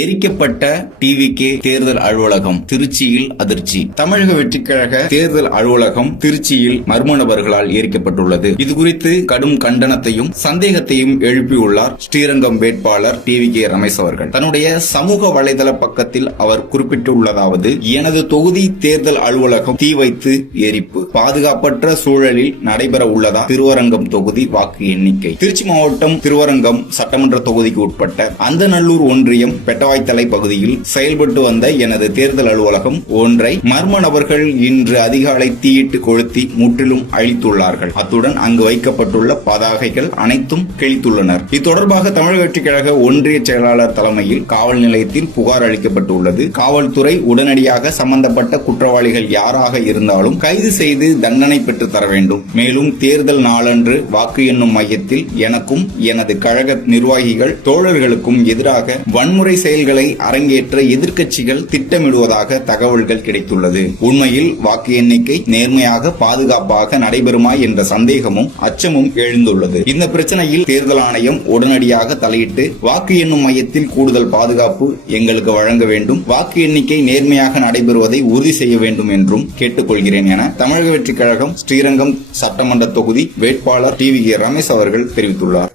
எரிக்கப்பட்ட TVK தேர்தல் அலுவலகம் திருச்சியில் அதிர்ச்சி. தமிழக வெற்றிக்கழக தேர்தல் அலுவலகம் திருச்சியில் மர்ம நபர்களால் எரிக்கப்பட்டுள்ளது. இதுகுறித்து கடும் கண்டனத்தையும் சந்தேகத்தையும் எழுப்பியுள்ளார் ஸ்ரீரங்கம் வேட்பாளர் டிவிகே ரமேஷ் அவர்கள். தன்னுடைய சமூக வலைதள பக்கத்தில் அவர் குறிப்பிட்டுள்ளதாவது: எனது தொகுதி தேர்தல் அலுவலகம் தீ வைத்து எரிப்பு, பாதுகாப்பற்ற சூழலில் நடைபெற உள்ளதா திருவரங்கம் தொகுதி வாக்கு எண்ணிக்கை. திருச்சி மாவட்டம் திருவரங்கம் சட்டமன்ற தொகுதிக்கு உட்பட்ட அந்தநல்லூர் ஒன்றியம் பெட்டவாய்த்தலை பகுதியில் செயல்பட்டு வந்த எனது தேர்தல் அலுவலகம் ஒன்றை மர்ம நபர்கள் இன்று அதிகாலை தீயிட்டு கொளுத்தி முற்றிலும் அழித்துள்ளார்கள். அத்துடன் அங்கு வைக்கப்பட்டுள்ள பதாகைகள் அனைத்தும் கிழித்துள்ளனர். இது தொடர்பாக தமிழக வெற்றிக் கழக ஒன்றிய செயலாளர் தலைமையில் காவல் நிலையத்தில் புகார் அளிக்கப்பட்டுள்ளது. காவல்துறை உடனடியாக சம்பந்தப்பட்ட குற்றவாளிகள் யாராக இருந்தாலும் கைது செய்து தண்டனை பெற்று தர வேண்டும். மேலும் தேர்தல் நாளன்று வாக்கு எண்ணும் மையத்தில் எனக்கும் எனது கழக நிர்வாகிகள் தோழர்களுக்கும் எதிராக வன்முறை செயல்களை அரங்கேற்ற எதிர்க்கட்சிகள் திட்டமிடுவதாக தகவல்கள் கிடைத்துள்ளது. உண்மையில் வாக்கு எண்ணிக்கை நேர்மையாக பாதுகாப்பாக நடைபெறுமா என்ற சந்தேகமும் அச்சமும் எழுந்துள்ளது. இந்த பிரச்சனையில் தேர்தல் ஆணையம் உடனடியாக தலையிட்டு வாக்கு எண்ணும் மையத்தில் கூடுதல் பாதுகாப்பு எங்களுக்கு வழங்க வேண்டும், வாக்கு எண்ணிக்கை நேர்மையாக நடைபெறுவதை உறுதி செய்ய வேண்டும் என்றும் கேட்டுக்கொள்கிறேன் என தமிழக வெற்றிக் கழகம் ஸ்ரீரங்கம் சட்டமன்ற தொகுதி வேட்பாளர் டிவிகே ரமேஷ் அவர்கள் தெரிவித்துள்ளார்.